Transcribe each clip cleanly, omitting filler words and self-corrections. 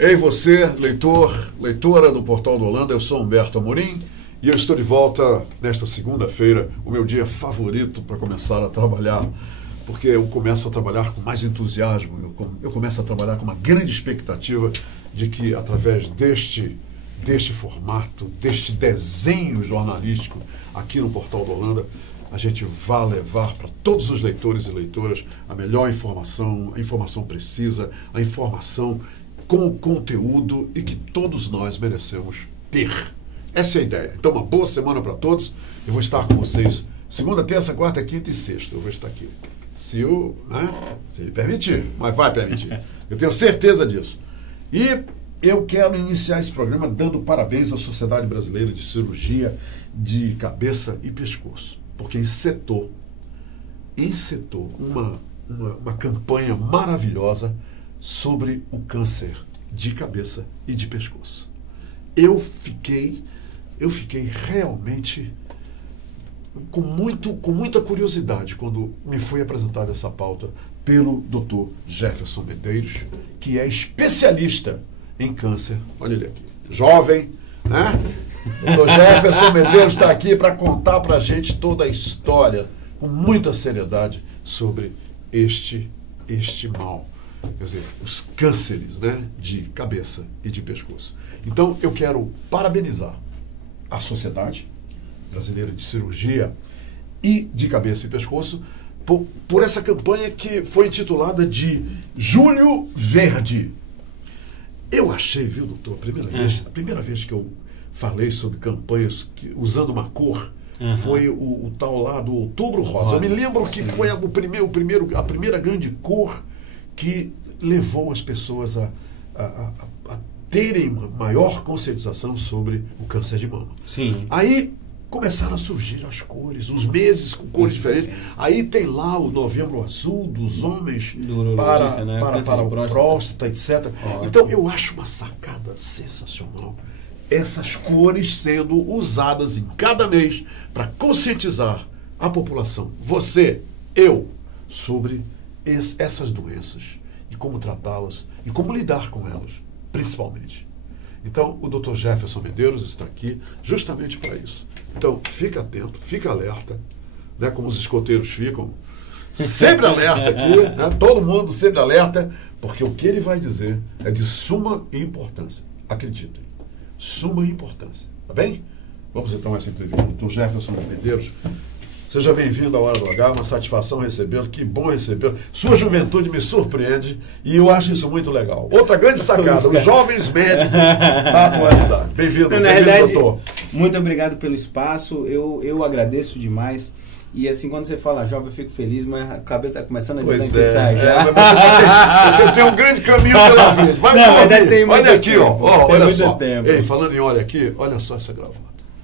Ei você, leitor, leitora do Portal do Holanda, eu sou Humberto Amorim e eu estou de volta nesta segunda-feira, o meu dia favorito para começar a trabalhar, porque eu começo a trabalhar com mais entusiasmo, eu começo a trabalhar com uma grande expectativa de que através deste formato, deste desenho jornalístico aqui no Portal do Holanda, a gente vai levar para todos os leitores e leitoras a melhor informação, a informação precisa, a informação com conteúdo e que todos nós merecemos ter. Essa é a ideia. Então, uma boa semana para todos. Eu vou estar com vocês segunda, terça, quarta, quinta e sexta. Eu vou estar aqui. Se ele permitir, mas vai permitir. Eu tenho certeza disso. E eu quero iniciar esse programa dando parabéns à Sociedade Brasileira de Cirurgia de Cabeça e Pescoço, porque encetou uma campanha maravilhosa sobre o câncer de cabeça e de pescoço. Eu fiquei realmente com muita curiosidade quando me foi apresentada essa pauta pelo Dr. Jefferson Medeiros, que é especialista em câncer. Olha ele aqui, jovem, né? O Dr. Jefferson Medeiros está aqui para contar para a gente toda a história, com muita seriedade, sobre este mal. Quer dizer, os cânceres, né, de cabeça e de pescoço. Então, eu quero parabenizar a Sociedade Brasileira de Cirurgia e de Cabeça e Pescoço por essa campanha que foi intitulada de Julho Verde. Eu achei, viu, doutor, a primeira vez que eu falei sobre campanhas usando uma cor, foi o tal lá do Outubro Rosa. Eu me lembro que foi a primeira grande cor que levou as pessoas a terem uma maior conscientização sobre o câncer de mama. Sim. Aí começaram a surgir as cores, os meses com cores diferentes. Aí tem lá o Novembro Azul dos homens para o próstata, etc. Então eu acho uma sacada sensacional essas cores sendo usadas em cada mês para conscientizar a população, você, eu, sobre essas doenças e como tratá-las e como lidar com elas, principalmente. Então, o Dr. Jefferson Medeiros está aqui justamente para isso. Então, fica atento, fica alerta, né, como os escoteiros ficam, sempre alerta aqui, né, todo mundo sempre alerta, porque o que ele vai dizer é de suma importância. Acreditem, suma importância. Tá bem? Vamos então a essa entrevista. Dr. Jefferson Medeiros, seja bem-vindo à Hora do H, uma satisfação recebê-lo, que bom recebê-lo. Sua juventude me surpreende e eu acho isso muito legal. Outra grande sacada, os jovens médicos da atualidade. Bem-vindo, doutor. Muito obrigado pelo espaço, eu agradeço demais. E assim, quando você fala jovem, eu fico feliz, mas a cabeça está começando a desanqueçar já. Você tem um grande caminho pela frente. Olha aqui, olha só. Ei, falando em olha aqui, olha só essa gravata.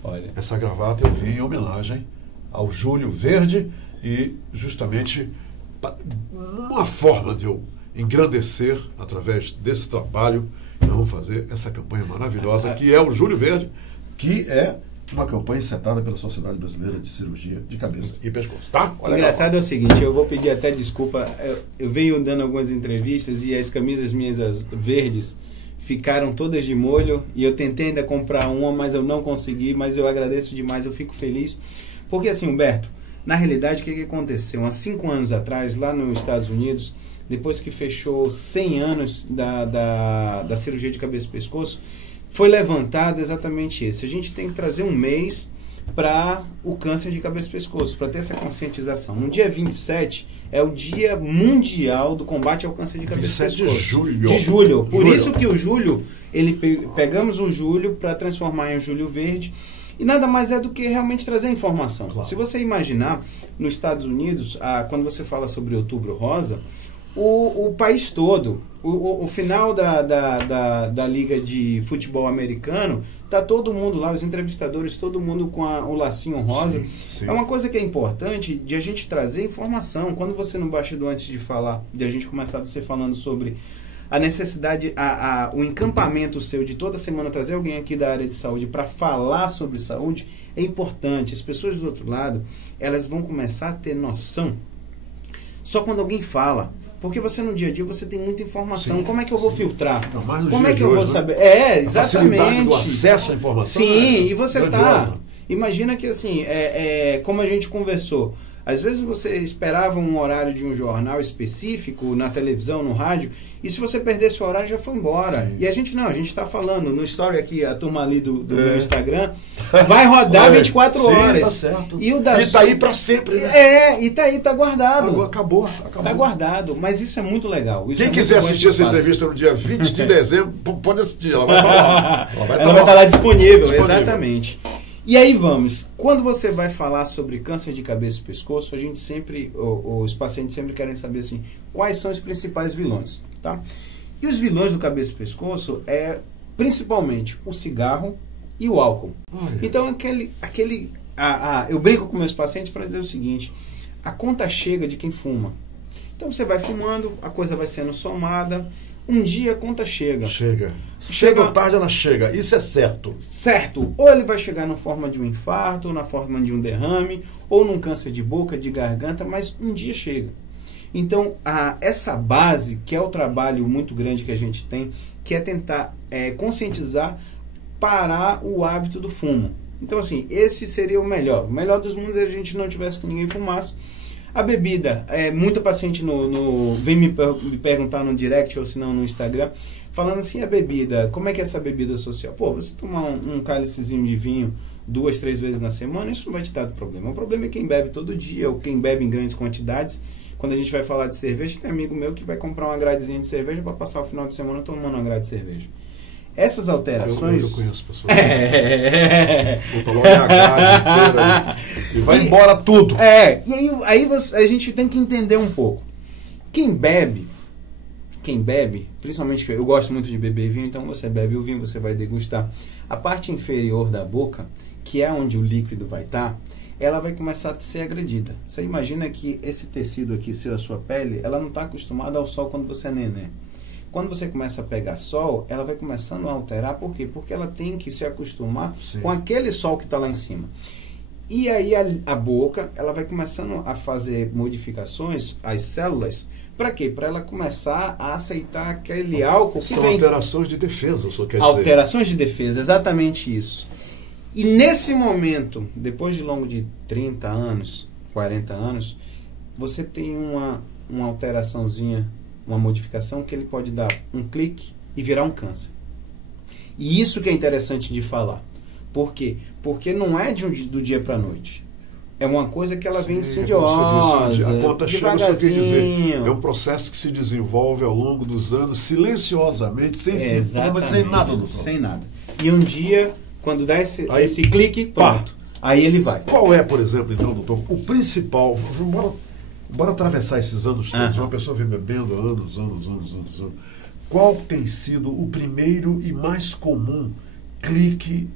Olha. Essa gravata eu vi em homenagem ao Julho Verde e justamente uma forma de eu engrandecer através desse trabalho que nós vamos fazer essa campanha maravilhosa que é o Julho Verde, que é uma campanha encetada pela Sociedade Brasileira de Cirurgia de Cabeça e Pescoço. Tá? O engraçado é o seguinte, eu vou pedir até desculpa, eu venho dando algumas entrevistas e as camisas minhas as verdes ficaram todas de molho e eu tentei ainda comprar uma, mas eu não consegui, mas eu agradeço demais, eu fico feliz. Porque assim, Humberto, na realidade, o que aconteceu? Há 5 anos atrás, lá nos Estados Unidos, depois que fechou 100 anos da cirurgia de cabeça e pescoço, foi levantado exatamente esse. A gente tem que trazer um mês para o câncer de cabeça e pescoço, para ter essa conscientização. No dia 27 é o Dia Mundial do Combate ao Câncer de Cabeça e Pescoço. De julho. Por isso que o julho, pegamos o julho para transformar em Julho Verde. E nada mais é do que realmente trazer informação. Claro. Se você imaginar, nos Estados Unidos, quando você fala sobre Outubro Rosa, o país todo, o final da Liga de Futebol Americano, tá todo mundo lá, os entrevistadores, todo mundo com o lacinho rosa. Sim. É uma coisa que é importante de a gente trazer informação. Quando você no bastidor, antes de falar, de a gente começar você falando sobre a necessidade, o encampamento seu de toda semana trazer alguém aqui da área de saúde para falar sobre saúde é importante. As pessoas do outro lado, elas vão começar a ter noção só quando alguém fala. Porque você no dia a dia você tem muita informação. Como é que eu vou filtrar? Não, mas no como dia é que de eu hoje, vou saber? Exatamente. A facilidade do acesso à informação. Sim, e você imagina que assim, como a gente conversou, às vezes você esperava um horário de um jornal específico na televisão, no rádio, e se você perdesse o horário já foi embora. Sim. E a gente está falando no story aqui, a turma ali do meu Instagram, vai rodar 24 horas. Tá certo. E tá aí para sempre, né? E tá aí, tá guardado. Acabou. Tá guardado, mas isso é muito legal. Quem quiser assistir essa entrevista no dia 20 de dezembro, pode assistir, ela vai estar lá. Ela vai estar lá disponível, exatamente. E aí vamos, quando você vai falar sobre câncer de cabeça e pescoço, a gente sempre, os pacientes sempre querem saber assim, quais são os principais vilões, tá? E os vilões do cabeça e pescoço principalmente o cigarro e o álcool. Então eu brinco com meus pacientes para dizer o seguinte, a conta chega de quem fuma. Então você vai fumando, a coisa vai sendo somada, um dia a conta chega. Chega ou tarde ela chega, isso é certo. Certo. Ou ele vai chegar na forma de um infarto, ou na forma de um derrame, ou num câncer de boca, de garganta, mas um dia chega. Então, essa base, que é o trabalho muito grande que a gente tem, que é tentar conscientizar, parar o hábito do fumo. Então, assim, esse seria o melhor. O melhor dos mundos é a gente não tivesse que ninguém fumasse. A bebida, muita paciente vem me perguntar no direct ou se não no Instagram, falando assim, a bebida, como é que é essa bebida social? Pô, você tomar um cálicezinho de vinho 2, 3 vezes na semana, isso não vai te dar problema. O problema é quem bebe todo dia ou quem bebe em grandes quantidades. Quando a gente vai falar de cerveja, tem amigo meu que vai comprar uma gradezinha de cerveja para passar o final de semana tomando uma grade de cerveja. Essas alterações... Eu conheço pessoas. Vou tomar uma grade inteira e vai embora tudo. E aí a gente tem que entender um pouco. Quem bebe, principalmente, eu gosto muito de beber vinho, então você bebe o vinho, você vai degustar. A parte inferior da boca, que é onde o líquido vai estar, ela vai começar a ser agredida. Você imagina que esse tecido aqui, a sua pele, ela não está acostumada ao sol quando você é neném. Quando você começa a pegar sol, ela vai começando a alterar. Por quê? Porque ela tem que se acostumar com aquele sol que está lá em cima. E aí a boca, ela vai começando a fazer modificações, as células, para quê? Para ela começar a aceitar aquele álcool que São alterações de defesa, só quer dizer. Alterações de defesa, exatamente isso. E nesse momento, depois de longo de 30 anos, 40 anos, você tem uma alteraçãozinha, uma modificação que ele pode dar um clique e virar um câncer. E isso que é interessante de falar. Por quê? Porque não é do dia para a noite. É uma coisa que ela vem insidiosa, a conta chega, só quer dizer, é um processo que se desenvolve ao longo dos anos, silenciosamente, sem sintomas, sem nada do Sem nada. E um dia, quando dá esse clique, pronto. Aí ele vai. Qual é, por exemplo, então, doutor, o principal... Bora atravessar esses anos todos. Uma pessoa vem bebendo anos. Qual tem sido o primeiro e mais comum clique,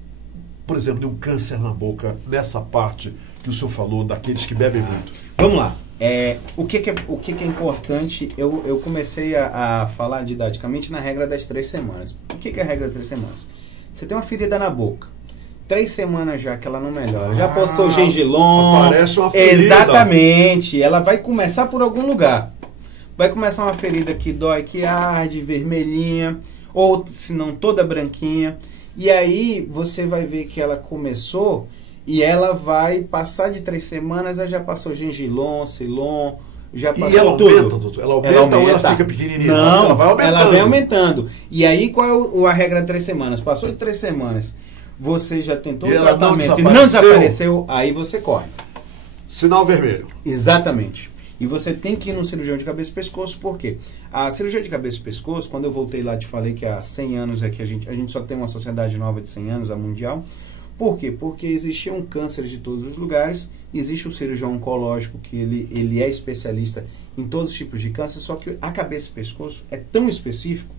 por exemplo, de um câncer na boca, nessa parte que o senhor falou, daqueles que bebem muito? Vamos lá. O que é importante, eu comecei a falar didaticamente na regra das 3 semanas. O que é a regra das 3 semanas? Você tem uma ferida na boca. 3 semanas já que ela não melhora. Já passou gengilon. Parece uma ferida. Exatamente. Ela vai começar por algum lugar. Vai começar uma ferida que dói, que arde, vermelhinha, ou se não toda branquinha. E aí você vai ver que ela começou e ela vai passar de 3 semanas, ela já passou gengilon, Cilon, já passou e ela tudo. Aumenta, doutor? Ela aumenta ou ela fica pequenininha? Não, ela vai aumentando. Ela vai aumentando. E aí qual é a regra de 3 semanas? Passou de 3 semanas. Você já tentou o tratamento e não desapareceu, aí você corre. Sinal vermelho. Exatamente. E você tem que ir no cirurgião de cabeça e pescoço, por quê? A cirurgia de cabeça e pescoço, quando eu voltei lá, te falei que há 100 anos é que a gente só tem uma sociedade nova de 100 anos, a mundial. Por quê? Porque existiam cânceres de todos os lugares, existe o cirurgião oncológico, que ele é especialista em todos os tipos de câncer, só que a cabeça e pescoço é tão específico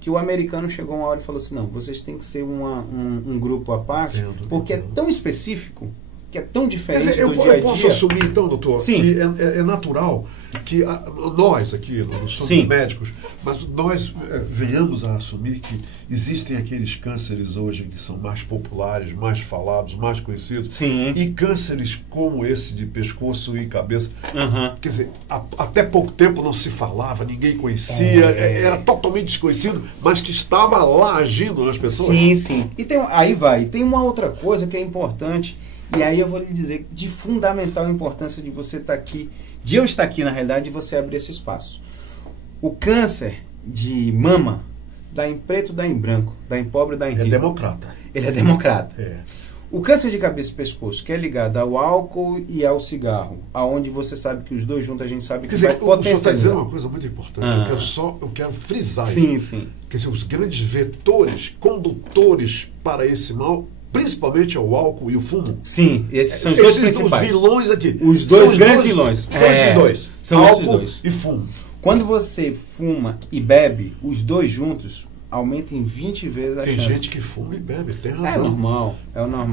que o americano chegou uma hora e falou assim, não, vocês têm que ser um grupo à parte, porque é tão específico que é tão diferente do dia a dia. Eu posso assumir, então, doutor, Sim. que é natural que nós aqui, não somos Sim. médicos, mas nós venhamos a assumir que existem aqueles cânceres hoje que são mais populares, mais falados, mais conhecidos. Sim. E cânceres como esse de pescoço e cabeça. Quer dizer, até pouco tempo não se falava, ninguém conhecia, era totalmente desconhecido, mas que estava lá agindo nas pessoas. Sim, sim. E tem uma outra coisa que é importante, e aí eu vou lhe dizer de fundamental importância de você estar aqui, de eu estar aqui, na realidade, e você abrir esse espaço. O câncer de mama dá em preto, dá em branco, dá em pobre, dá em rico. É democrata. Ele é democrata. É. O câncer de cabeça e pescoço, que é ligado ao álcool e ao cigarro, aonde você sabe que os dois juntos a gente sabe que vai potencializar. O senhor está dizendo uma coisa muito importante, eu quero frisar isso. Sim, sim. Quer dizer, os grandes vetores, condutores para esse mal, principalmente é o álcool e o fumo. Sim, esses são os dois principais. Os vilões aqui. Os dois grandes vilões. São esses dois. São álcool esses dois. E fumo. Quando você fuma e bebe, os dois juntos, aumenta em 20 vezes a chance. Tem gente que fuma e bebe, tem razão. É normal.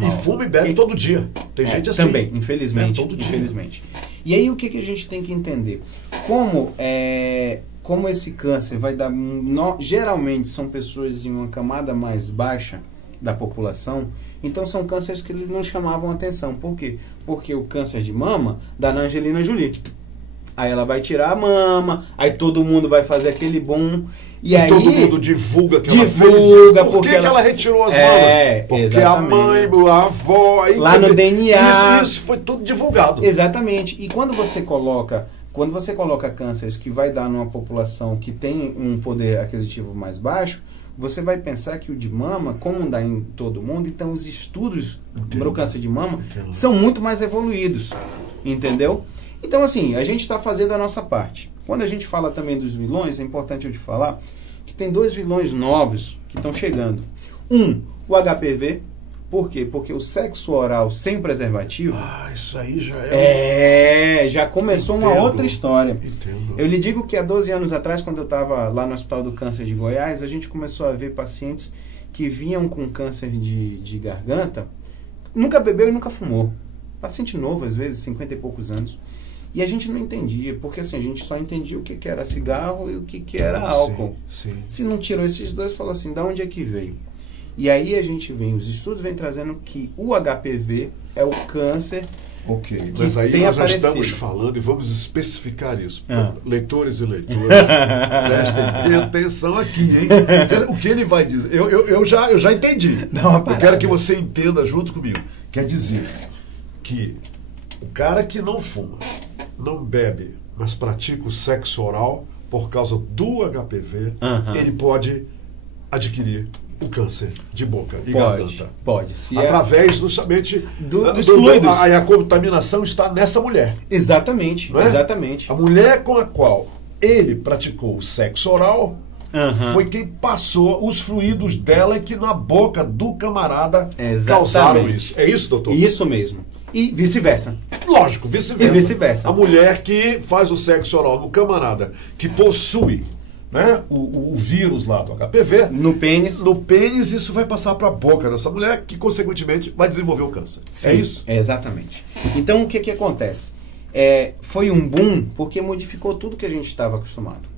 E fuma e bebe todo dia. Tem gente assim. Também, infelizmente. Todo dia. Infelizmente. E aí o que a gente tem que entender? Como esse câncer vai dar... geralmente são pessoas em uma camada mais baixa da população, então são cânceres que eles não chamavam atenção. Por quê? Porque o câncer de mama dá na Angelina Jolie. Aí ela vai tirar a mama, aí todo mundo vai fazer aquele boom. E aí todo mundo divulga que ela fez isso. Por que ela retirou as mamas? Porque exatamente. A mãe, a avó... Aí, lá no DNA... Isso foi tudo divulgado. Exatamente. E quando você coloca cânceres que vai dar numa população que tem um poder aquisitivo mais baixo, você vai pensar que o de mama, como dá em todo mundo, então os estudos para o câncer de mama são muito mais evoluídos. Entendeu? Então, assim, a gente está fazendo a nossa parte. Quando a gente fala também dos vilões, é importante eu te falar que tem dois vilões novos que estão chegando. O HPV. Por quê? Porque o sexo oral sem preservativo... isso aí já já começou uma outra história. Entendo. Eu lhe digo que há 12 anos atrás, quando eu estava lá no Hospital do Câncer de Goiás, a gente começou a ver pacientes que vinham com câncer de garganta, nunca bebeu e nunca fumou. Paciente novo, às vezes, 50 e poucos anos. E a gente não entendia, porque assim, a gente só entendia o que era cigarro e o que era álcool. Sim. Se não tirou esses dois, falou assim, da onde é que veio? E aí a gente vem, os estudos vêm trazendo que o HPV é o câncer. Ok, mas aí nós já estamos falando e vamos especificar isso. Leitores e leitoras, prestem atenção aqui, hein? O que ele vai dizer? Eu já entendi. Eu quero que você entenda junto comigo. Quer dizer que o cara que não fuma, não bebe, mas pratica o sexo oral por causa do HPV, ele pode adquirir o câncer de boca e garganta. Pode. Através justamente dos fluidos. A contaminação está nessa mulher. Exatamente. Não é? Exatamente. A mulher com a qual ele praticou o sexo oral foi quem passou os fluidos dela que na boca do camarada causaram isso. É isso, doutor? Isso mesmo. E vice-versa. Lógico, vice-versa. E vice-versa. A mulher que faz o sexo oral no camarada que possui, né, o vírus lá do HPV. No pênis, isso vai passar para a boca dessa mulher, que consequentemente vai desenvolver o câncer. Sim, é isso? Exatamente. Então o que acontece? Foi um boom porque modificou tudo que a gente estava acostumado.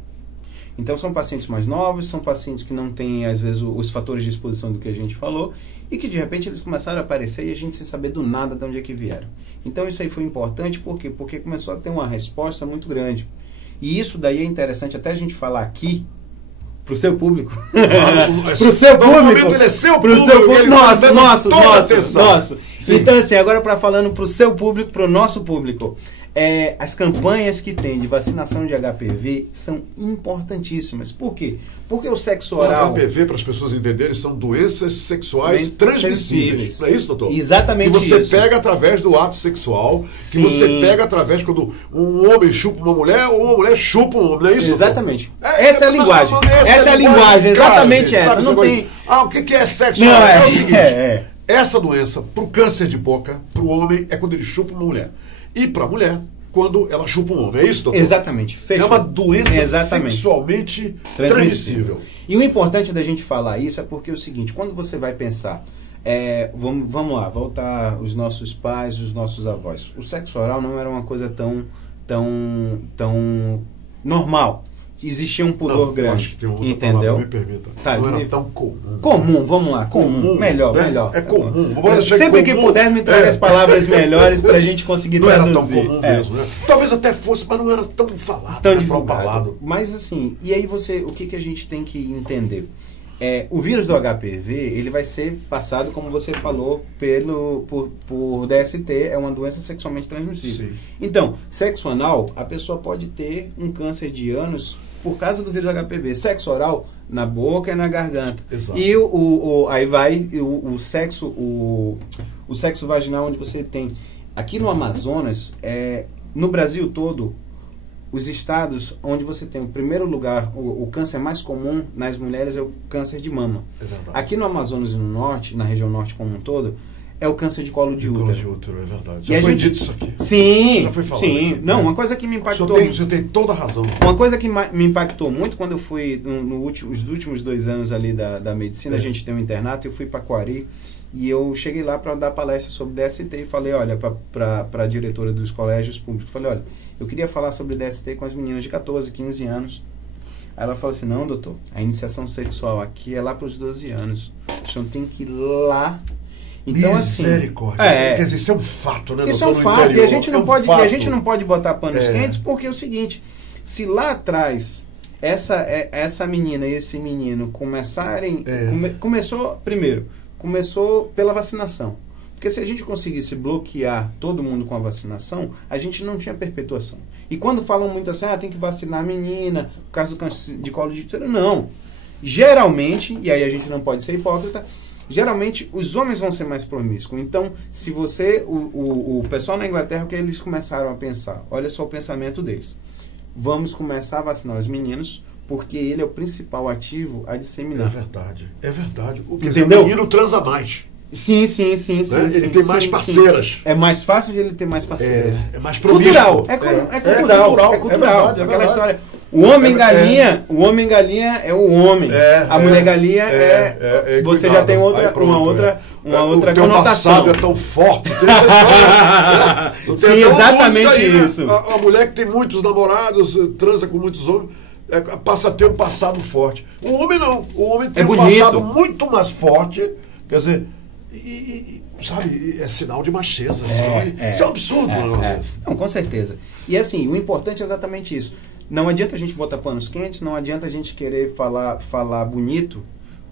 Então são pacientes mais novos, são pacientes que não têm, às vezes, os fatores de exposição do que a gente falou, e que de repente eles começaram a aparecer e a gente sem saber do nada de onde é que vieram. Então isso aí foi importante, por quê? Porque começou a ter uma resposta muito grande. E isso daí é interessante até a gente falar aqui, pro seu público. Pro seu público. No momento ele é seu público. Seu público. Nosso. Então assim, agora falando pro seu público, pro nosso público. As campanhas que tem de vacinação de HPV são importantíssimas. Por quê? Porque o sexo oral... O HPV, para as pessoas entenderem, são doenças sexuais transmissíveis. Não é isso, doutor? Exatamente isso. Que você pega através do ato sexual, que você pega através quando um homem chupa uma mulher ou uma mulher chupa um homem. Não é isso, exatamente. Essa é a linguagem. Essa é a linguagem, exatamente essa. Não tem... o que é sexo oral? É o seguinte, essa doença, para o câncer de boca, para o homem, é quando ele chupa uma mulher. E para a mulher, quando ela chupa um homem. É isso, doutor? Exatamente. Fechou. É uma doença sexualmente transmissível. E o importante da gente falar isso é porque é o seguinte, quando você vai pensar Vamos lá, voltar os nossos pais, os nossos avós. O sexo oral não era uma coisa tão normal. Existia um pudor grande. Acho que tem outra entendeu? Palavra, me permita. Tá, não era tão comum. Comum, vamos lá. Comum. Melhor, né? melhor. É comum. Sempre que puder, me traga as palavras melhores para a gente conseguir não traduzir. Não era tão comum mesmo, né? Talvez até fosse, mas não era tão falado. Tão divulgado. Mas assim, e aí o que a gente tem que entender? O vírus do HPV, ele vai ser passado, como você falou, por DST, é uma doença sexualmente transmissível. Sim. Então, sexo anal, a pessoa pode ter um câncer de ânus por causa do vírus do HPV. Sexo oral, na boca e na garganta. Exato. E aí vai o sexo vaginal, onde você tem... Aqui no Amazonas, no Brasil todo, os estados onde você tem o primeiro lugar, o câncer mais comum nas mulheres é o câncer de mama. Aqui no Amazonas e no norte, na região norte como um todo, é o câncer de colo de útero. Colo de útero, é verdade. Já foi dito isso aqui. Sim, já foi falado sim. Aqui. Não, uma coisa que me impactou... O senhor tem toda a razão. Uma coisa que me impactou muito quando eu fui, nos últimos 2 anos ali da medicina, a gente tem um internato, eu fui para Coari, e eu cheguei lá para dar palestra sobre DST e falei, olha, para a diretora dos colégios públicos, falei, olha, eu queria falar sobre DST com as meninas de 14, 15 anos. Aí ela falou assim, não, doutor, a iniciação sexual aqui é lá para os 12 anos. O senhor tem que ir lá. Então, misericórdia. Assim, quer dizer, isso é um fato, né, isso doutor? Isso é um fato. E a gente não pode, a gente não pode botar panos quentes, porque é o seguinte, se lá atrás essa menina e esse menino começarem... Começou pela vacinação. Porque se a gente conseguisse bloquear todo mundo com a vacinação, a gente não tinha perpetuação. E quando falam muito assim, tem que vacinar a menina por causa do câncer de colo de útero, não. Geralmente, e aí a gente não pode ser hipócrita, geralmente os homens vão ser mais promíscuos. Então, se você, o pessoal na Inglaterra, o que eles começaram a pensar? Olha só o pensamento deles. Vamos começar a vacinar os meninos, porque ele é o principal ativo a disseminar. É verdade. O menino transa mais. Sim. Ele tem mais parceiras. É mais fácil de ele ter mais parceiras. É mais promíscuo. É cultural. Aquela história. O homem galinha é o homem. A mulher galinha você já tem uma outra conotação. O teu passado é tão forte. Sim, exatamente isso. A mulher que tem muitos namorados, transa com muitos homens, passa a ter um passado forte. O homem não. O homem tem um passado muito mais forte. Quer dizer, sabe, é sinal de macheza. Isso é um absurdo. Não, com certeza. E assim, o importante é exatamente isso. Não adianta a gente botar panos quentes, não adianta a gente querer falar bonito.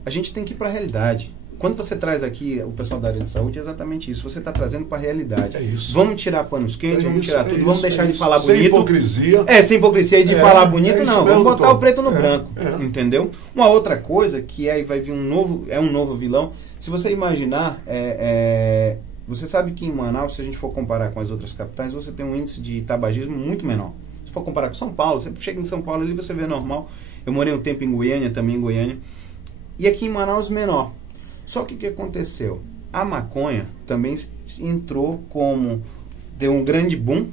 A gente tem que ir para a realidade. Quando você traz aqui o pessoal da área de saúde, é exatamente isso. Você está trazendo para a realidade. É isso. Vamos tirar panos quentes, vamos tirar tudo, vamos deixar de falar bonito. Sem hipocrisia. Sem hipocrisia e de falar bonito, não. Vamos botar o preto no branco. Entendeu? Uma outra coisa que aí vai vir um novo vilão. Se você imaginar, você sabe que em Manaus, se a gente for comparar com as outras capitais, você tem um índice de tabagismo muito menor. Se for comparar com São Paulo, você chega em São Paulo ali, você vê normal. Eu morei um tempo em Goiânia, também em Goiânia. E aqui em Manaus, menor. Só que o que aconteceu? A maconha também entrou deu um grande boom,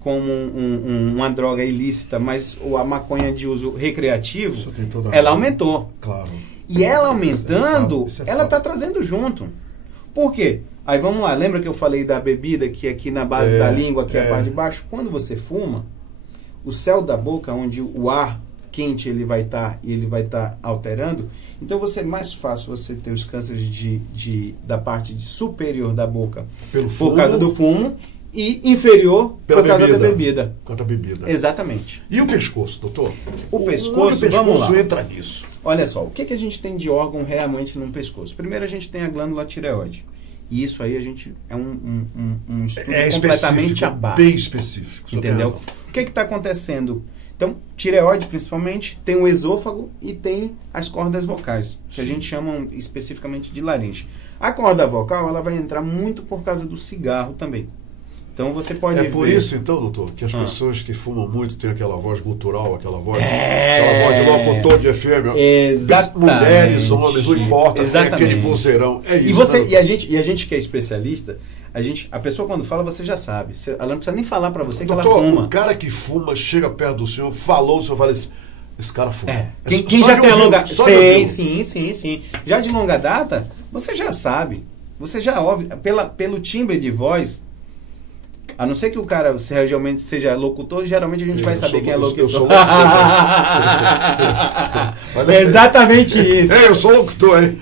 como uma droga ilícita, mas a maconha de uso recreativo, ela aumentou. Claro. E ela aumentando, ela está trazendo junto. Por quê? Aí vamos lá, lembra que eu falei da bebida, que aqui na base da língua, que é a parte de baixo? Quando você fuma, o céu da boca, onde o ar quente ele vai estar alterando, então vai ser mais fácil você ter os cânceres da parte superior da boca por causa do fumo e inferior por causa da bebida. Por causa da bebida. Exatamente. E o pescoço, doutor? O pescoço, vamos lá. Entra nisso. Olha só, o que a gente tem de órgão realmente no pescoço? Primeiro a gente tem a glândula tireoide. E isso aí a gente é um estudo completamente abaixo. Bem específico. Entendeu? O que está acontecendo? Então, tireoide principalmente, tem o esôfago e tem as cordas vocais, que a gente chama especificamente de laringe. A corda vocal, ela vai entrar muito por causa do cigarro também. Então você pode ver... É por isso, então, doutor, que as pessoas que fumam muito têm aquela voz gutural, aquela voz de locutor de FM. Exatamente. Mulheres, homens, não importa, aquele vozeirão. É isso. E a gente que é especialista, a pessoa quando fala, você já sabe. Ela não precisa nem falar para você, doutor, que ela fuma. O cara que fuma, chega perto do senhor, falou, o senhor fala assim, esse cara fuma. Quem já tem a longa... Sim. Já de longa data, você já sabe. Você já ouve, pelo timbre de voz, a não ser que o cara realmente seja locutor, geralmente a gente vai saber quem é locutor. Eu sou locutor. É exatamente isso. Eu sou locutor, hein?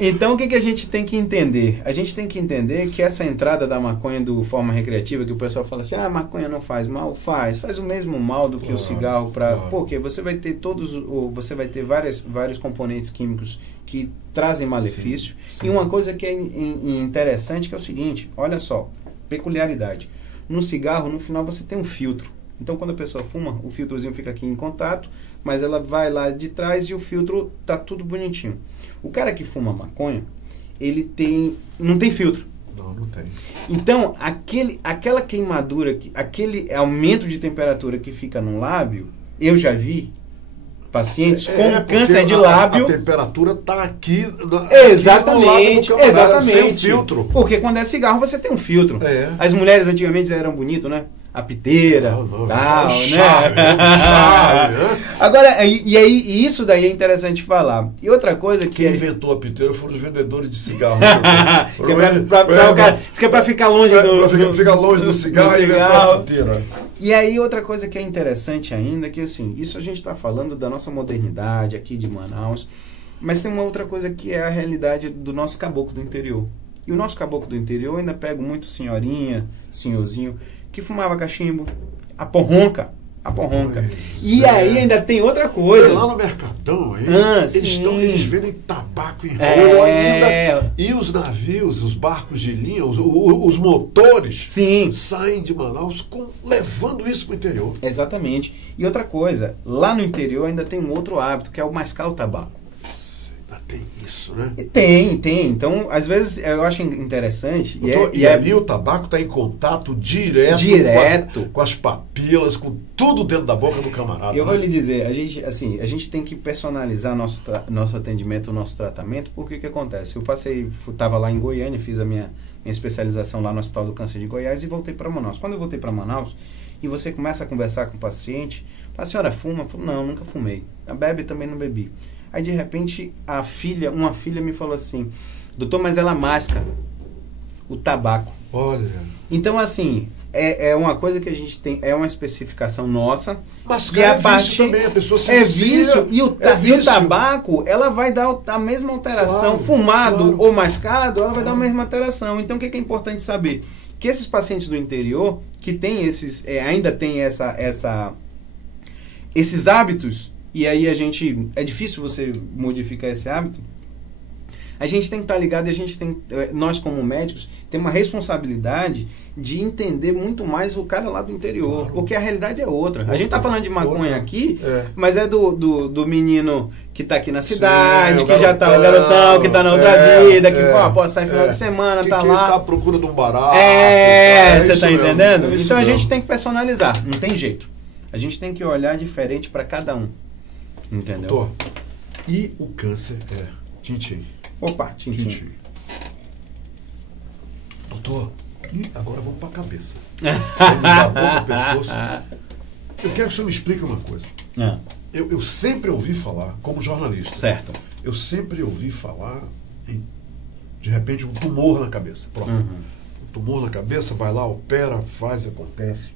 Então o que a gente tem que entender? A gente tem que entender que essa entrada da maconha de forma recreativa, que o pessoal fala assim, a maconha não faz mal, faz o mesmo mal do que o cigarro. Porque você vai ter vários componentes químicos que trazem malefício. Sim. E uma coisa que é interessante que é o seguinte, olha só, peculiaridade. No cigarro, no final, você tem um filtro. Então, quando a pessoa fuma, o filtrozinho fica aqui em contato, mas ela vai lá de trás e o filtro tá tudo bonitinho. O cara que fuma maconha, ele não tem filtro. Não tem. Então, aquela queimadura, aquele aumento de temperatura que fica no lábio, eu já vi pacientes com câncer de lábio. A temperatura está aqui, exatamente, no lábio do camarada, sem filtro. Porque quando é cigarro você tem um filtro. As mulheres antigamente eram bonitas, né? A piteira, tal, né? Agora, e isso daí é interessante falar. E outra coisa que... Quem inventou a piteira foram os vendedores de cigarro. Isso que é para ficar longe do cigarro e inventar a piteira. E aí outra coisa que é interessante ainda, que assim, isso a gente está falando da nossa modernidade aqui de Manaus, mas tem uma outra coisa que é a realidade do nosso caboclo do interior. E o nosso caboclo do interior, eu ainda pego muito senhorinha, senhorzinho, que fumava cachimbo, a porronca. E aí ainda tem outra coisa. Lá no Mercadão, eles vendem tabaco em rolo ainda. E os navios, os barcos de linha, os motores saem de Manaus levando isso para o interior. Exatamente. E outra coisa, lá no interior ainda tem um outro hábito, que é o mascar o tabaco. Tem isso, né? Tem. Então, às vezes, eu acho interessante... E ali o tabaco está em contato direto com as papilas, com tudo dentro da boca do camarada. Eu vou lhe dizer, a gente tem que personalizar nosso atendimento, nosso tratamento, porque o que acontece? Eu estava lá em Goiânia, fiz a minha especialização lá no Hospital do Câncer de Goiás e voltei para Manaus. Quando eu voltei para Manaus, e você começa a conversar com o paciente, fala, a senhora fuma? Eu falo, não, nunca fumei. Bebe, também não bebi. Aí, de repente, uma filha me falou assim, doutor, mas ela masca o tabaco. Olha. Então, assim, é uma coisa que a gente tem, é uma especificação nossa. Mascar vício também, a pessoa se vício. E o tabaco, ela vai dar a mesma alteração. Fumado ou mascado, ela vai dar a mesma alteração. Então, o que é importante saber? Que esses pacientes do interior, que tem ainda tem esses hábitos, e aí é difícil você modificar esse hábito, a gente tem que estar ligado e nós como médicos, tem uma responsabilidade de entender muito mais o cara lá do interior, porque a realidade é outra. A gente está falando de maconha aqui, mas é do menino que está aqui na cidade, que já está o garotão, que está na outra vida, que pode sair final de semana, tá lá. Que está à procura de um barato. Você está entendendo? Então a gente tem que personalizar, não tem jeito. A gente tem que olhar diferente para cada um. Entendeu? Doutor, e o câncer tintim? Opa, tintim. Doutor, e agora vamos para a cabeça. Vamos da boca ao pescoço. Eu quero que o senhor me explique uma coisa. Eu sempre ouvi falar, como jornalista. Certo. Eu sempre ouvi falar em, de repente, um tumor na cabeça. Pronto. Um tumor na cabeça, vai lá, opera, faz, acontece.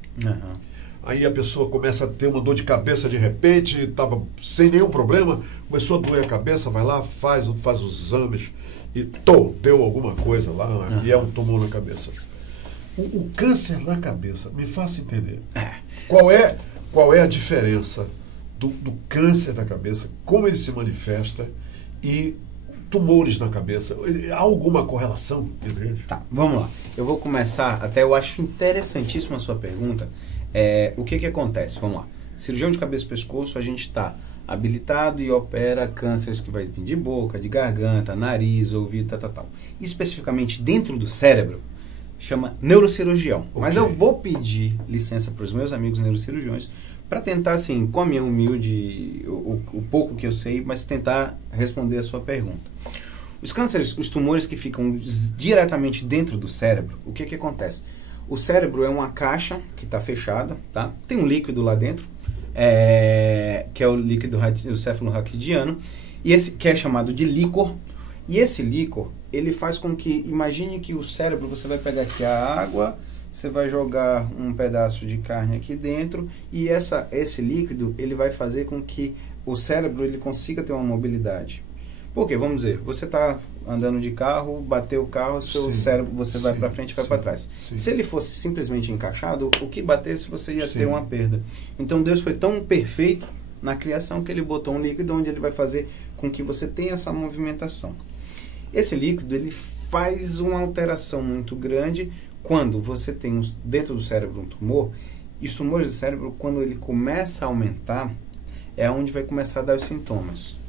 Aí a pessoa começa a ter uma dor de cabeça de repente, estava sem nenhum problema, começou a doer a cabeça, vai lá, faz os exames e deu alguma coisa lá, e é um tumor na cabeça. O câncer na cabeça, me faça entender. Qual é a diferença do câncer da cabeça, como ele se manifesta e tumores na cabeça? Há alguma correlação entre eles? Tá, vamos lá. Eu vou começar, até eu acho interessantíssima a sua pergunta. O que acontece? Vamos lá. Cirurgião de cabeça e pescoço, a gente está habilitado e opera cânceres que vai vir de boca, de garganta, nariz, ouvido, tal. Especificamente dentro do cérebro, chama neurocirurgião. Mas eu vou pedir licença para os meus amigos neurocirurgiões para tentar, assim, com a minha humilde, o pouco que eu sei, mas tentar responder a sua pergunta. Os cânceres, os tumores que ficam diretamente dentro do cérebro, o que acontece? O cérebro é uma caixa que está fechada, tá? Tem um líquido lá dentro, que é o líquido céfalo-raquidiano, e esse que é chamado de líquor, E esse líquor, ele faz com que, imagine que o cérebro, você vai pegar aqui a água, você vai jogar um pedaço de carne aqui dentro, e esse líquido, ele vai fazer com que o cérebro ele consiga ter uma mobilidade. Por quê? Vamos dizer, você está andando de carro, bateu o carro, seu cérebro, você vai para frente e vai para trás. Se ele fosse simplesmente encaixado, o que batesse você ia ter uma perda. Então Deus foi tão perfeito na criação que ele botou um líquido onde ele vai fazer com que você tenha essa movimentação. Esse líquido, ele faz uma alteração muito grande quando você tem dentro do cérebro um tumor. E os tumores do cérebro, quando ele começa a aumentar, é onde vai começar a dar os sintomas.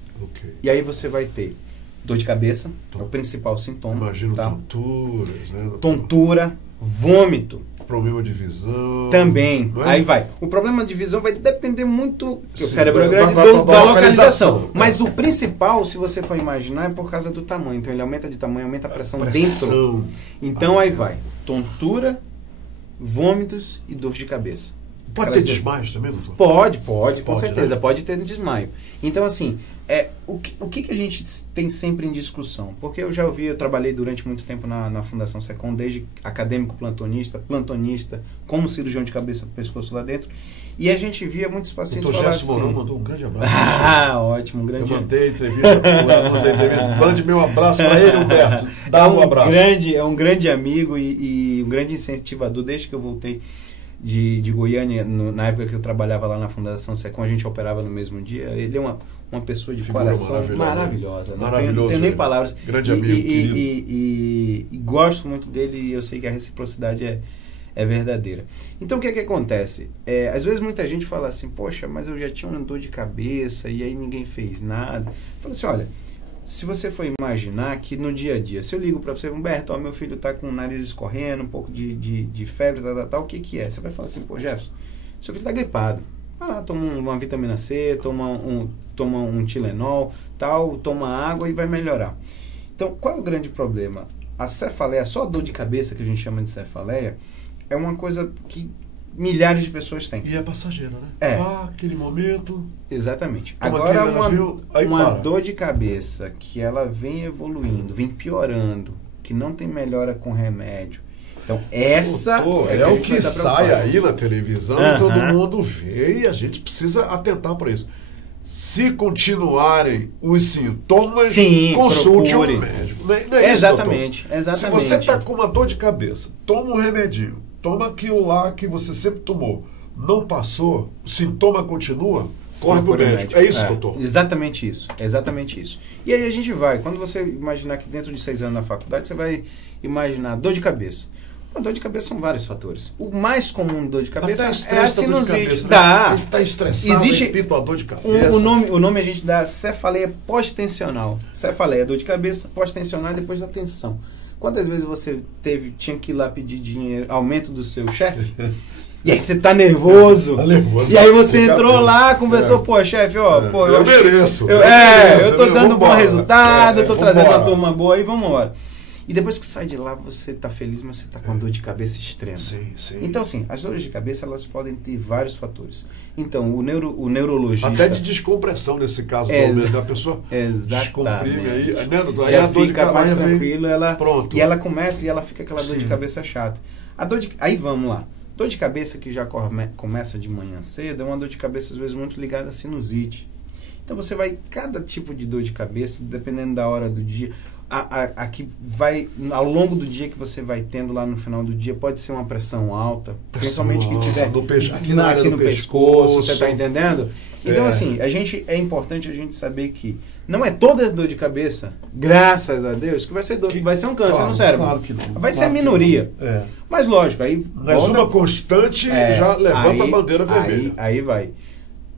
E aí você vai ter dor de cabeça, é o principal sintoma. Imagino tonturas, né? Tontura, vômito. Problema de visão. Também. É? Aí vai. O problema de visão vai depender muito, porque o cérebro é grande, da localização. Mas o principal, se você for imaginar, é por causa do tamanho. Então ele aumenta de tamanho, aumenta a pressão dentro. Então aí vai. Tontura, vômitos e dor de cabeça. Pode ter desmaio também, doutor? Pode, com certeza. Né? Pode ter desmaio. Então, assim, o que a gente tem sempre em discussão? Porque eu trabalhei durante muito tempo na Fundação SECOM, desde acadêmico plantonista, como cirurgião de cabeça e pescoço lá dentro, e a gente via muitos pacientes falar assim... Doutor Gerson Mourão mandou um grande abraço. Ótimo, um grande... Eu mandei entrevista, mande meu abraço para ele, Humberto. Dá um abraço. É um grande amigo e um grande incentivador, desde que eu voltei de Goiânia, na época que eu trabalhava lá na Fundação SECOM, a gente operava no mesmo dia. Ele é uma pessoa de coração maravilhosa. Não tenho nem palavras. Grande amigo, e gosto muito dele, e eu sei que a reciprocidade é verdadeira. Então, o que acontece? Às vezes muita gente fala assim, poxa, mas eu já tinha uma dor de cabeça e aí ninguém fez nada. Fala assim, olha, se você for imaginar que no dia a dia, se eu ligo para você, Humberto, meu filho está com o nariz escorrendo, um pouco de febre, tal, o que é? Você vai falar assim, pô, Jefferson, seu filho está gripado. Vai lá, toma uma vitamina C, toma um Tilenol, tal, toma água e vai melhorar. Então, qual é o grande problema? A cefaleia, só a dor de cabeça que a gente chama de cefaleia, é uma coisa que milhares de pessoas têm. E é passageira, né? Aquele momento... Exatamente. Agora, uma dor de cabeça que ela vem evoluindo, vem piorando, que não tem melhora com remédio. Então, essa é o que sai aí na televisão e todo mundo vê, e a gente precisa atentar para isso. Se continuarem os sintomas, consulte um médico. Não é exatamente, isso, Se você está com uma dor de cabeça, toma um remedinho, toma aquilo lá que você sempre tomou, não passou, o sintoma continua, corre para o médico. É isso, doutor? Exatamente isso. E aí a gente vai, quando você imaginar que dentro de 6 anos na faculdade, você vai imaginar dor de cabeça. A dor de cabeça são vários fatores. O mais comum de dor de cabeça é a sinusite. Ele está estressado, repito, a dor de cabeça. O nome a gente dá cefaleia pós-tensional. Cefaleia, dor de cabeça, pós-tensional e depois da tensão. Quantas vezes você tinha que ir lá pedir dinheiro, aumento do seu chefe? E aí você tá nervoso. E aí você entrou lá, conversou, pô, chefe, eu mereço. Eu tô dando um bom resultado, eu tô trazendo uma turma boa, aí vamos embora. E depois que sai de lá, você está feliz, mas você está com uma dor de cabeça extrema. Sim. Então, assim, as dores de cabeça, elas podem ter vários fatores. Então, o neurologista... Até de descompressão, nesse caso, da pessoa descomprime aí, né, doutor? Já fica mais tranquilo, e ela começa, e ela fica aquela dor de cabeça chata. Aí vamos lá. Dor de cabeça que já começa de manhã cedo, é uma dor de cabeça, às vezes, muito ligada à sinusite. Então, você vai, cada tipo de dor de cabeça, dependendo da hora do dia... Aqui vai, ao longo do dia que você vai tendo lá no final do dia, pode ser uma pressão alta, principalmente que tiver aqui no pescoço, você está entendendo? Então, assim, é importante a gente saber que não é toda dor de cabeça, graças a Deus, que vai ser um câncer no cérebro. Claro que não. Vai ser a minoria. Mas lógico, aí... Mas uma constante já levanta a bandeira vermelha. Aí vai.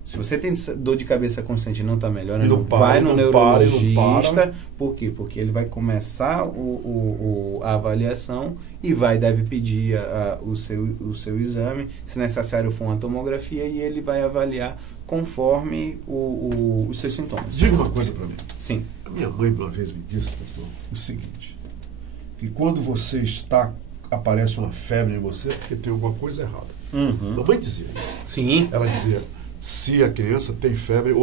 Se você tem dor de cabeça constante e não está melhorando, vai no neurologista. Por quê? Porque ele vai começar a avaliação e deve pedir o seu exame. Se necessário for uma tomografia, e ele vai avaliar conforme os seus sintomas. Diga uma coisa para mim. Sim. A minha mãe uma vez me disse, doutor, o seguinte, que quando você aparece uma febre em você, é porque tem alguma coisa errada. A mãe dizia isso. Sim. Ela dizia... Se a criança tem febre,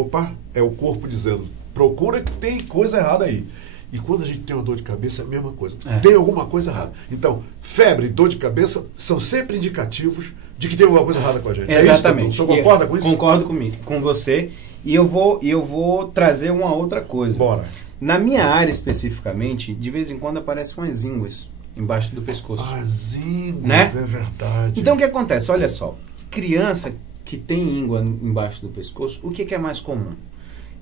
é o corpo dizendo, procura que tem coisa errada aí. E quando a gente tem uma dor de cabeça, é a mesma coisa. Tem alguma coisa errada. Então, febre e dor de cabeça são sempre indicativos de que tem alguma coisa errada com a gente. Exatamente. É isso, você concorda com isso? Concordo com você. E eu vou trazer uma outra coisa. Bora. Na minha área especificamente, de vez em quando aparecem umas ínguas embaixo do pescoço. As ínguas, né? É verdade. Então o que acontece? Olha só, criança que tem íngua embaixo do pescoço, o que é mais comum?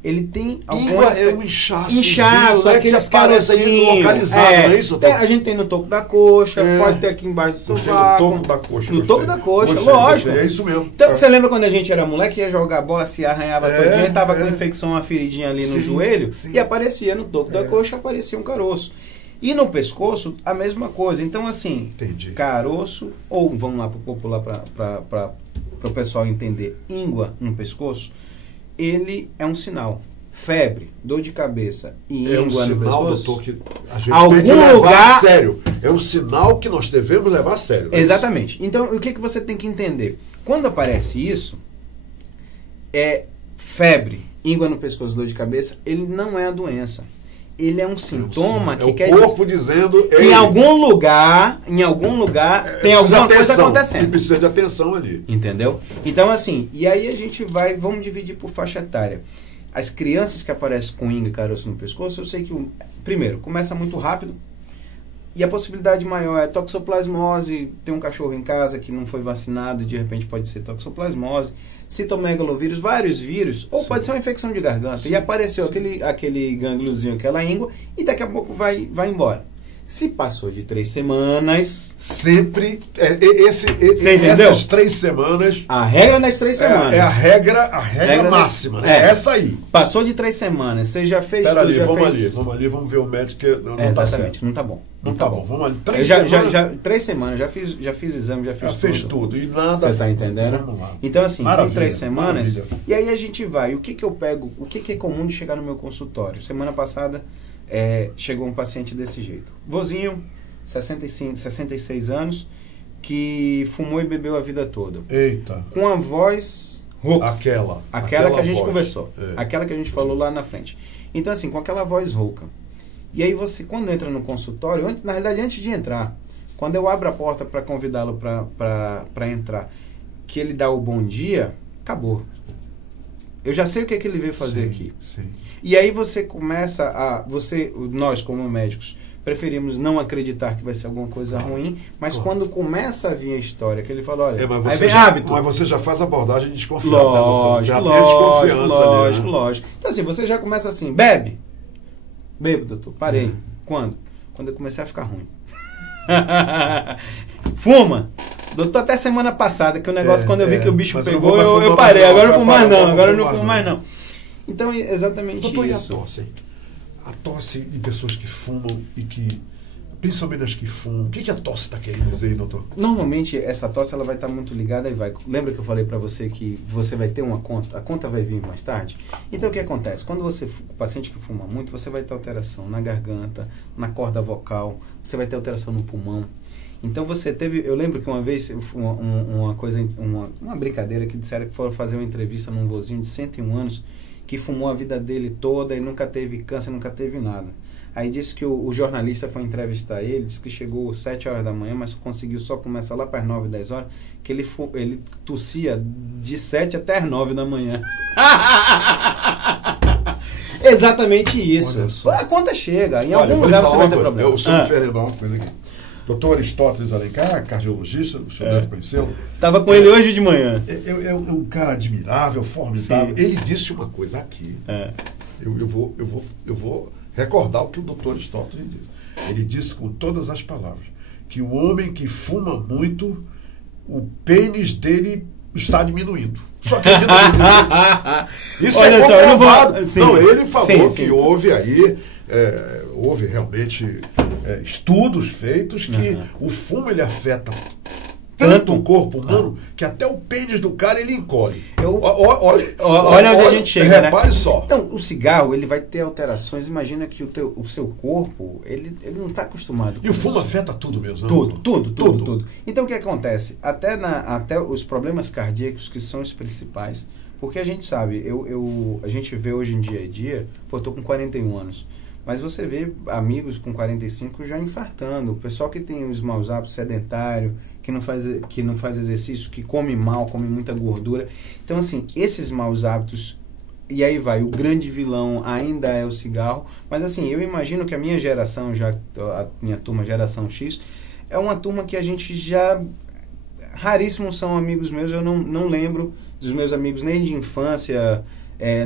Ele tem alguma... é um inchaço. Inchaço, aqueles carocinhos. Localizado, não é isso? A gente tem no topo da coxa, pode ter aqui embaixo do sovaco. No topo da coxa. No topo da coxa, lógico. É isso mesmo. Então, você lembra quando a gente era moleque, ia jogar a bola, se arranhava todinha, tava com infecção, uma feridinha ali no joelho, e aparecia no topo da coxa, aparecia um caroço. E no pescoço, a mesma coisa. Então, assim, caroço, ou vamos lá para o popular, para o pessoal entender, íngua no pescoço, ele é um sinal. Febre, dor de cabeça e íngua no pescoço. Doutor, que a gente tem que levar a sério. É um sinal que nós devemos levar a sério. Exatamente. Então, o que você tem que entender? Quando aparece isso, febre, íngua no pescoço, dor de cabeça, ele não é a doença. Ele é um sintoma que quer dizer... o corpo dizendo... que em algum lugar tem alguma coisa acontecendo. Ele precisa de atenção ali. Entendeu? Então, assim, e aí a gente vamos dividir por faixa etária. As crianças que aparecem com íngua e caroço no pescoço, eu sei que, primeiro, começa muito rápido, e a possibilidade maior é toxoplasmose, tem um cachorro em casa que não foi vacinado e de repente pode ser toxoplasmose, citomegalovírus, vários vírus, ou pode ser uma infecção de garganta. E apareceu aquele gângliozinho, aquela íngua, e daqui a pouco vai embora. Se passou de 3 semanas... Sempre... Você entendeu? Essas 3 semanas... A regra das 3 semanas. É a regra máxima, né? Essa aí. Passou de 3 semanas, você já fez... Espera ali, vamos ali, vamos ver o médico que não tá certo. Não tá bom. Não tá bom. Vamos ali. 3 semanas, já fiz exame, já fiz tudo. E nada... Você tá entendendo? Vamos lá. Então, assim, tem 3 semanas, maravilha. E aí a gente vai. O que eu pego? O que é comum de chegar no meu consultório? Semana passada... chegou um paciente desse jeito. Vozinho, 66 anos, que fumou e bebeu a vida toda. Eita. Com a voz rouca. Aquela que a gente conversou. Aquela que a gente falou lá na frente. Então, assim, com aquela voz rouca. E aí você, quando entra no consultório, na realidade, antes de entrar, quando eu abro a porta para convidá-lo para entrar, que ele dá o bom dia, acabou. Eu já sei o que ele veio fazer aqui. Sim. E aí você começa nós como médicos, preferimos não acreditar que vai ser alguma coisa ruim, mas quando começa a vir a história, que ele fala, olha, aí vem hábito. Mas você já faz abordagem desconfiada, né, doutor? Já tem desconfiança. Lógico. Então assim, você já começa assim, bebe. Bebo, doutor, parei. Quando? Quando eu comecei a ficar ruim. Fuma. Doutor, até semana passada, que o negócio, quando eu vi que o bicho pegou, eu parei. Agora eu não fumo mais não. Agora eu não fumo mais não. Então, é exatamente doutor, isso. E a tosse? A tosse de pessoas que fumam e que... Principalmente as que fumam. O que a tosse está querendo dizer aí, doutor? Normalmente, essa tosse ela vai estar muito ligada e vai... Lembra que eu falei para você que você vai ter uma conta? A conta vai vir mais tarde? Então, o que acontece? Quando o paciente que fuma muito, você vai ter alteração na garganta, na corda vocal, você vai ter alteração no pulmão. Então você teve, eu lembro que uma vez uma brincadeira que disseram que foram fazer uma entrevista num vozinho de 101 anos que fumou a vida dele toda e nunca teve câncer, nunca teve nada. Aí disse que o jornalista foi entrevistar ele, disse que chegou às 7 horas da manhã, mas conseguiu só começar lá para as 9, 10 horas, que ele tossia de 7 até as 9 da manhã. Exatamente isso. A conta chega, em algum lugar você vai ter problema. Eu só me fez lembrar uma coisa aqui. Doutor Aristóteles Alencar, cardiologista, o senhor deve conhecê-lo. Estava com ele hoje de manhã. É um cara admirável, formidável. Sim. Ele disse uma coisa aqui. Eu vou recordar o que o doutor Aristóteles disse. Ele disse com todas as palavras que o homem que fuma muito, o pênis dele está diminuindo. Só que ele isso olha é comprovado. Não, ele falou que houve aí... houve realmente estudos feitos que o fumo ele afeta tanto o corpo humano que até o pênis do cara ele encolhe. Olha onde a gente chega, repare, né? Só. Então, o cigarro ele vai ter alterações. Imagina que o seu corpo ele não está acostumado com isso. E o fumo afeta tudo mesmo. Tudo. Então, o que acontece? Até os problemas cardíacos que são os principais. Porque a gente sabe, a gente vê hoje em dia, eu estou com 41 anos. Mas você vê amigos com 45 já infartando. O pessoal que tem os maus hábitos sedentários, que não faz exercício, que come mal, come muita gordura. Então, assim, esses maus hábitos, e aí vai, o grande vilão ainda é o cigarro. Mas, assim, eu imagino que a minha geração, a minha turma, geração X, é uma turma que a gente já... Raríssimos são amigos meus, eu não lembro dos meus amigos nem de infância,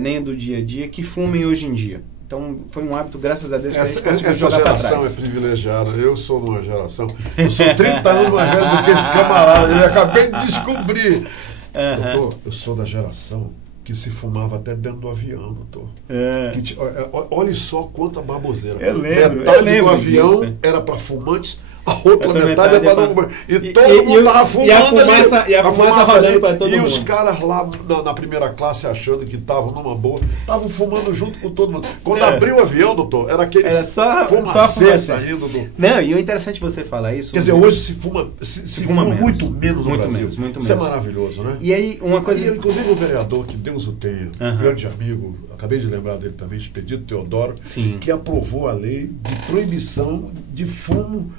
nem do dia a dia, que fumem hoje em dia. Então, foi um hábito, graças a Deus, que a gente conseguiu jogar para trás. Essa geração é privilegiada. Eu sou de uma geração... Eu sou 30 anos mais velho do que esse camarada. Eu acabei de descobrir. Doutor, eu sou da geração que se fumava até dentro do avião, doutor. Olha só quanta baboseira. Metade do avião era para fumantes, a outra metade é para não fumar. E todo mundo estava fumando. E a fumaça rolando para todo mundo. E os caras lá na primeira classe achando que estavam numa boa, estavam fumando junto com todo mundo. Quando abriu o avião, doutor, era aquele fumacê saindo do... Não, e o interessante você falar isso... Quer dizer, hoje se fuma muito menos no Brasil. Muito menos. Isso é maravilhoso, né? E aí, uma coisa... E, inclusive o vereador, que Deus o tenha, um grande amigo, acabei de lembrar dele também, Expedito Teodoro, que aprovou a lei de proibição de fumo,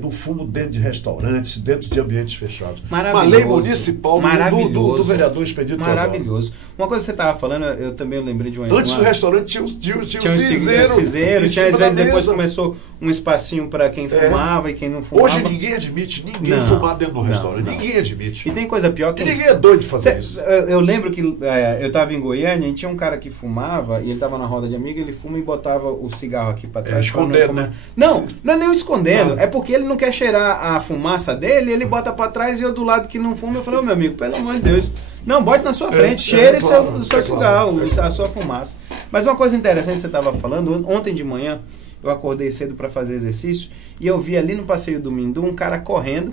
do fumo dentro de restaurantes, dentro de ambientes fechados. Uma lei municipal do vereador Expedito Teodoro. Maravilhoso. Uma coisa que você estava falando, eu também lembrei de uma... Antes do restaurante tinha um cinzeiro. Tinha, às vezes, depois começou um espacinho para quem fumava e quem não fumava. Hoje ninguém admite fumar dentro do restaurante. Ninguém admite. E tem coisa pior que... E ninguém é doido de fazer isso. Eu lembro que eu estava em Goiânia e tinha um cara que fumava, e ele estava na roda de amigo, ele fuma e botava o cigarro aqui para trás. Escondendo, né? Não é nem escondendo. É porque ele não quer cheirar a fumaça dele, ele bota para trás e eu do lado que não fuma, eu falei, meu amigo, pelo amor de Deus, não, bote na sua frente, cheire o seu cigarro, a sua fumaça. Mas uma coisa interessante que você estava falando, ontem de manhã, eu acordei cedo para fazer exercício e eu vi ali no passeio do Mindu um cara correndo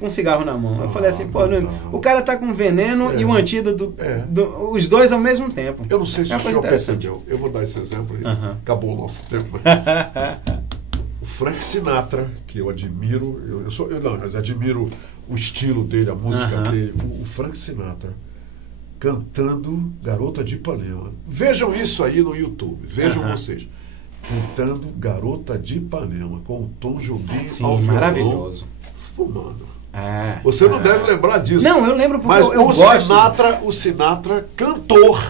com um cigarro na mão. Eu falei assim, pô, o cara tá com veneno e o antídoto, os dois ao mesmo tempo. Eu não sei se o senhor percebeu, eu vou dar esse exemplo e acabou o nosso tempo. O Frank Sinatra, que eu admiro, eu admiro o estilo dele, a música dele, o Frank Sinatra cantando Garota de Ipanema. Vejam isso aí no YouTube, vejam vocês. Cantando Garota de Ipanema, com o Tom Jobim ao violão, maravilhoso. Fumando. Você não deve lembrar disso. Não, eu lembro porque mas eu gosto. O Sinatra, cantor.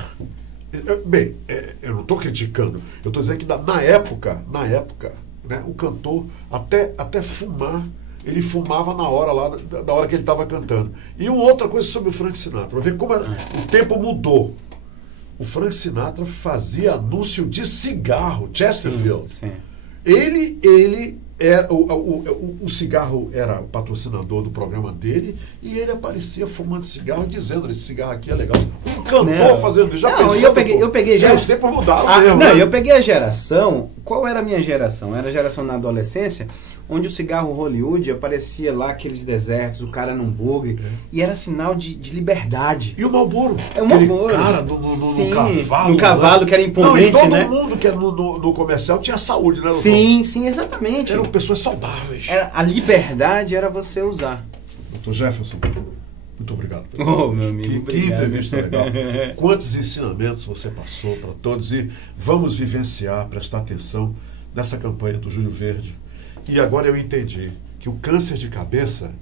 Bem, eu não estou criticando. Eu estou dizendo que na época, né, o cantor, até fumar, ele fumava na hora da hora que ele estava cantando. E uma outra coisa sobre o Frank Sinatra, para ver como o tempo mudou. O Frank Sinatra fazia anúncio de cigarro, Chesterfield. Sim. Ele o cigarro era o patrocinador do programa dele e ele aparecia fumando cigarro dizendo, esse cigarro aqui é legal. Um cantor fazendo isso. Eu peguei já. Os tempos mudaram mesmo. Não, eu peguei a geração. Qual era a minha geração? Era a geração na adolescência, onde o cigarro Hollywood aparecia lá, aqueles desertos, o cara num bugre, e era sinal de liberdade. E o Marlboro? O Marlboro. Cara no cavalo. No cavalo, né? Que era imponente, né? Todo mundo que era no comercial tinha saúde, né? Sim, exatamente. Eram pessoas saudáveis. A liberdade era você usar. Dr. Jefferson, muito obrigado. Meu amigo, que entrevista legal. Quantos ensinamentos você passou para todos e vamos vivenciar, prestar atenção nessa campanha do Júlio Verde. E agora eu entendi que o câncer de cabeça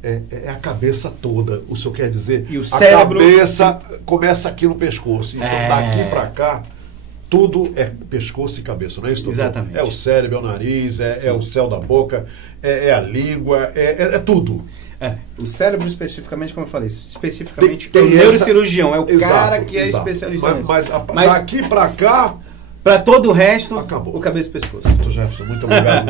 é a cabeça toda. O senhor quer dizer? E o cérebro... cabeça começa aqui no pescoço. Então daqui para cá, tudo é pescoço e cabeça, não é isso, doutor? Exatamente. É o cérebro, é o nariz, é o céu da boca, é a língua, é tudo. O cérebro especificamente, como eu falei, especificamente o neurocirurgião, é o cara que é especialista nisso. Mas daqui para cá... Para todo o resto, acabou. O cabeça e pescoço. Dr. Jefferson, muito obrigado.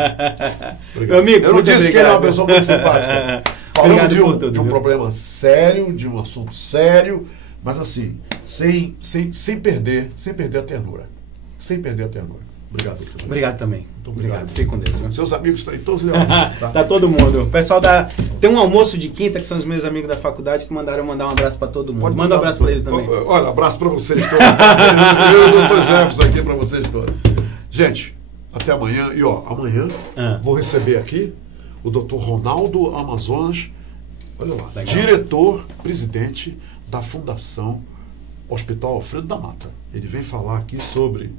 Meu amigo, eu não disse que ele é uma pessoa muito simpática. Falando de um problema sério, de um assunto sério, mas assim, sem perder a ternura. Sem perder a ternura. Obrigado, doutor. Obrigado também. Muito obrigado. Fique com Deus. Viu? Seus amigos estão aí todos levados. Tá todo mundo. O pessoal tem um almoço de quinta, que são os meus amigos da faculdade, que mandaram mandar um abraço para todo mundo. Manda um abraço para eles também. Olha, abraço para vocês todos. Eu e o Dr. Jefferson aqui para vocês todos. Gente, até amanhã. E amanhã vou receber aqui o Dr. Ronaldo Amazonas, olha lá, legal. Diretor, presidente da Fundação Hospital Alfredo da Mata. Ele vem falar aqui sobre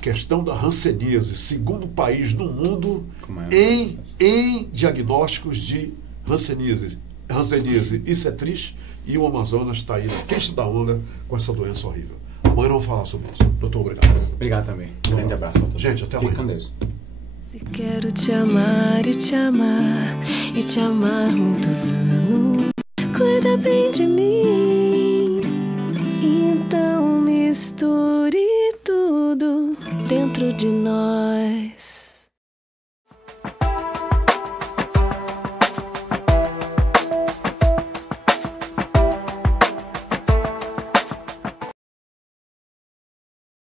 questão da hanseníase, segundo país no mundo em diagnósticos de hanseníase. Isso é triste, e o Amazonas está aí na crista da onda com essa doença horrível. Amanhã vamos falar sobre isso. Doutor, obrigado. Obrigado também. Um grande abraço, doutor. Gente, até amanhã. Fique com Deus. Se quero te amar e te amar e te amar muitos anos, cuida bem de mim. Então misture tudo dentro de nós.